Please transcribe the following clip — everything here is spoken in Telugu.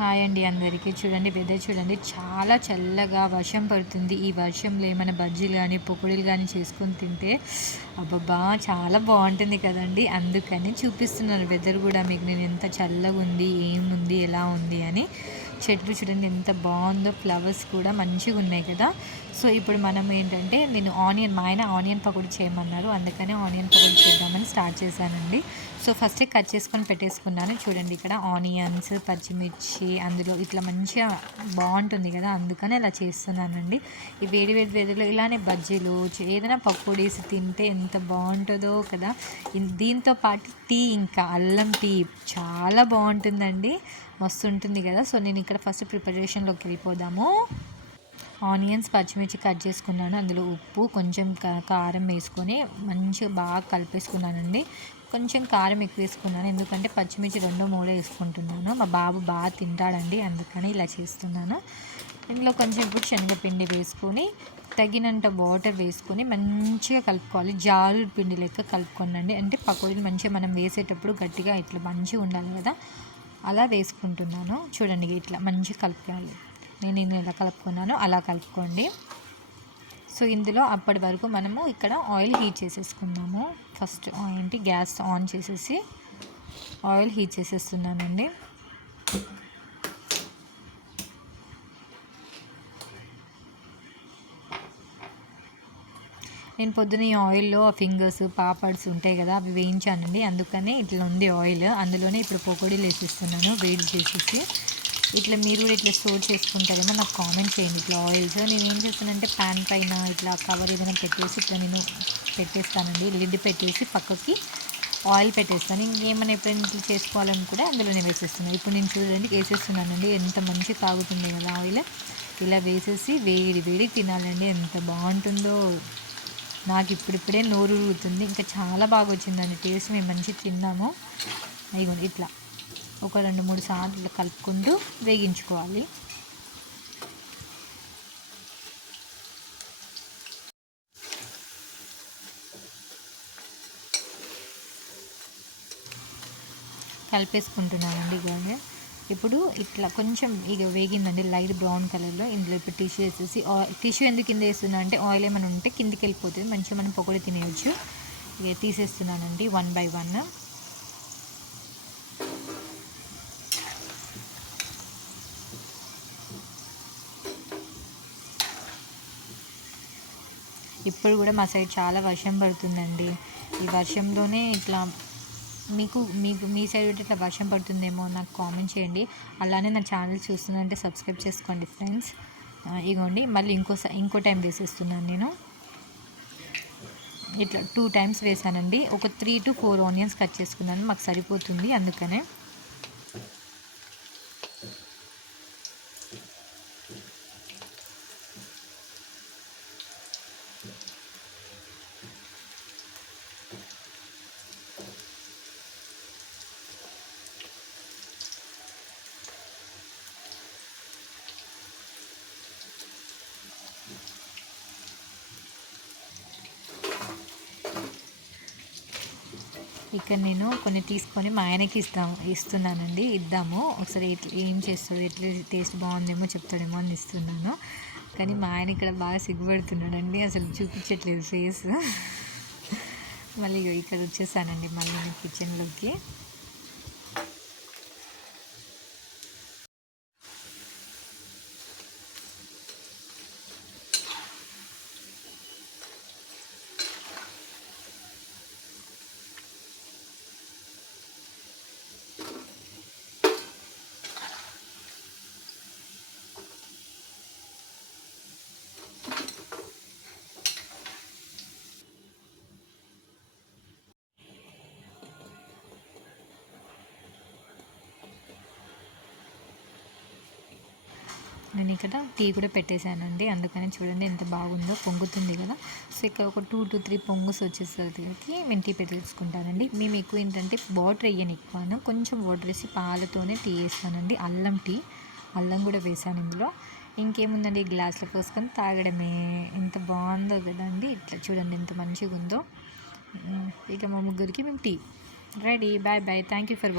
హాయ్ అండి అందరికీ. చూడండి వెదర్ చూడండి, చాలా చల్లగా వర్షం పడుతుంది. ఈ వర్షంలో ఏమైనా బజ్జీలు కానీ పకోడీలు కానీ చేసుకొని తింటే అబ్బబ్బా చాలా బాగుంటుంది కదండి. అందుకని చూపిస్తున్నాను వెదర్ కూడా మీకు, నేను ఎంత చల్లగా ఉంది, ఏముంది, ఎలా ఉంది అని. చెట్లు చూడండి ఎంత బాగుందో, ఫ్లవర్స్ కూడా మంచిగా ఉన్నాయి కదా. సో ఇప్పుడు మనం ఏంటంటే, నేను మా ఆయన ఆనియన్ పకోడీ చేయమన్నారు, అందుకని ఆనియన్ పకోడీ చేద్దామని స్టార్ట్ చేశానండి. సో ఫస్ట్ కట్ చేసుకొని పెట్టేసుకున్నాను. చూడండి ఇక్కడ ఆనియన్స్, పచ్చిమిర్చి, అందులో ఇట్లా మంచిగా బాగుంటుంది కదా, అందుకని అలా చేస్తున్నానండి. ఈ వేడి వేడి వేడిలో ఇలానే బజ్జీలు, ఏదైనా పకోడీస్ తింటే ఎంత బాగుంటుందో కదా. దీంతో పాటు టీ, ఇంకా అల్లం టీ చాలా బాగుంటుందండి, మస్తు ఉంటుంది కదా. సో నేను ఇక్కడ ఫస్ట్ ప్రిపరేషన్లోకి వెళ్ళిపోదాము. ఆనియన్స్, పచ్చిమిర్చి కట్ చేసుకున్నాను. అందులో ఉప్పు, కొంచెం కారం వేసుకొని మంచిగా బాగా కలిపేసుకున్నానండి. కొంచెం కారం ఎక్కువ వేసుకున్నాను, ఎందుకంటే పచ్చిమిర్చి 2-3 వేసుకుంటున్నాను. మా బాబు బాగా తింటాడండి, అందుకని ఇలా చేస్తున్నాను. ఇందులో కొంచెం ఇప్పుడు శనగపిండి వేసుకొని తగినంత వాటర్ వేసుకొని మంచిగా కలుపుకోవాలి. జారుడు పిండి లెక్క కలుపుకోనండి, అంటే పకోడీలు మంచిగా మనం వేసేటప్పుడు గట్టిగా ఇట్లా మంచిగా ఉండాలి కదా, అలా వేసుకుంటున్నాను. చూడండి ఇట్లా మంచిగా కలుపుకోవాలి. నేను ఎలా కలుపుకున్నానో అలా కలుపుకోండి. సో ఇందులో అప్పటి వరకు మనము ఇక్కడ ఆయిల్ హీట్ చేసేసుకుందాము. ఫస్ట్ గ్యాస్ ఆన్ చేసేసి ఆయిల్ హీట్ చేసేస్తున్నానండి. నేను పొద్దున ఈ ఆయిల్లో ఫింగర్స్, పాపడ్స్ ఉంటాయి కదా, అవి వేయించానండి, అందుకని ఇట్లా ఉంది ఆయిల్. అందులోనే ఇప్పుడు పకోడీలు వేసేస్తున్నాను వేడి చేసేసి. ఇట్లా మీరు కూడా ఇట్లా స్టోర్ చేసుకుంటారేమో నాకు కామెంట్ చేయండి. ఇట్లా ఆయిల్స్ నేను ఏం చేస్తానంటే ప్యాన్ పైన ఇట్లా కవర్ ఏదైనా పెట్టేసి ఇట్లా నేను పెట్టేస్తానండి, లిడ్ పెట్టేసి పక్కకి ఆయిల్ పెట్టేస్తాను. ఇంకేమైనా ఎప్పుడైనా ఇట్లా చేసుకోవాలని కూడా అందులోనే వేసేస్తున్నాను. ఇప్పుడు నేను చూడండి వేసేస్తున్నానండి, ఎంత మంచిగా తాగుతుంది కదా ఆయిల్. ఇలా వేసేసి వేడి వేడి తినాలండి, ఎంత బాగుంటుందో. నాకు ఇప్పుడిప్పుడే నోరు ఊరుతుంది, ఇంకా చాలా బాగా వచ్చిందండి టేస్ట్. మేము మంచిగా తిన్నాము. ఇదిగోండి ఇట్లా ఒక 2-3 సార్లు కలుపుకుంటూ వేగించుకోవాలి. కలిపేసుకుంటున్నానండి ఇక. ఇప్పుడు ఇట్లా కొంచెం ఇక వేగిందండి లైట్ బ్రౌన్ కలర్లో. ఇందులో ఇప్పుడు టిష్యూ వేసేసి, టిష్యూ ఎందుకు కింద వేస్తున్నా అంటే ఆయిల్ ఏమైనా ఉంటే కిందికి వెళ్ళిపోతుంది, మంచిగా మనం పకోడీ తినేయచ్చు. ఇక తీసేస్తున్నానండి 1 by 1. ఇప్పుడు కూడా మా సైడ్ చాలా వర్షం పడుతుందండి. ఈ వర్షంలోనే ఇట్లా మీకు మీకు మీ సైడ్ ఇట్లా వర్షం పడుతుందేమో నాకు కామెంట్ చేయండి. అలానే నా ఛానల్ చూస్తుందంటే సబ్స్క్రైబ్ చేసుకోండి ఫ్రెండ్స్. ఇగోండి మళ్ళీ ఇంకో టైం వేసేస్తున్నాను నేను. ఇట్లా 2 times వేసానండి. ఒక 3 to 4 ఆనియన్స్ కట్ చేసుకున్నాను, మాకు సరిపోతుంది అందుకనే. ఇక్కడ నేను కొన్ని తీసుకొని మా ఆయనకి ఇస్తున్నానండి. ఇద్దాము ఒకసారి, ఏం చేస్తుంది, ఎట్లా టేస్ట్ బాగుందేమో చెప్తాడేమో అని ఇస్తున్నాను. కానీ మా ఆయన ఇక్కడ బాగా సిగ్గుపడుతున్నాడండి, అసలు చూపించట్లేదు ఫేస్. మళ్ళీ ఇక్కడ వచ్చేసానండి మళ్ళీ నేను కిచెన్లోకి. నేను ఇక్కడ టీ కూడా పెట్టేశానండి, అందుకని చూడండి ఎంత బాగుందో, పొంగుతుంది కదా. సో ఇక్కడ ఒక 2 to 3 పొంగుస్ వచ్చేసరికి నేను టీ పెట్టేసుకుంటానండి. మేము ఎక్కువ ఏంటంటే వాటర్ వేయను ఎక్కువను, కొంచెం వాటర్ వేసి పాలతోనే టీ వేస్తానండి. అల్లం టీ, అల్లం కూడా వేసాను ఇందులో. ఇంకేముందండి, గ్లాస్లో పోసుకొని తాగడమే. ఎంత బాగుందో కదండి, ఇట్లా చూడండి ఎంత మంచిగా ఉందో. ఇక మా ముగ్గురికి మేము tea ready. Bye bye, thank you for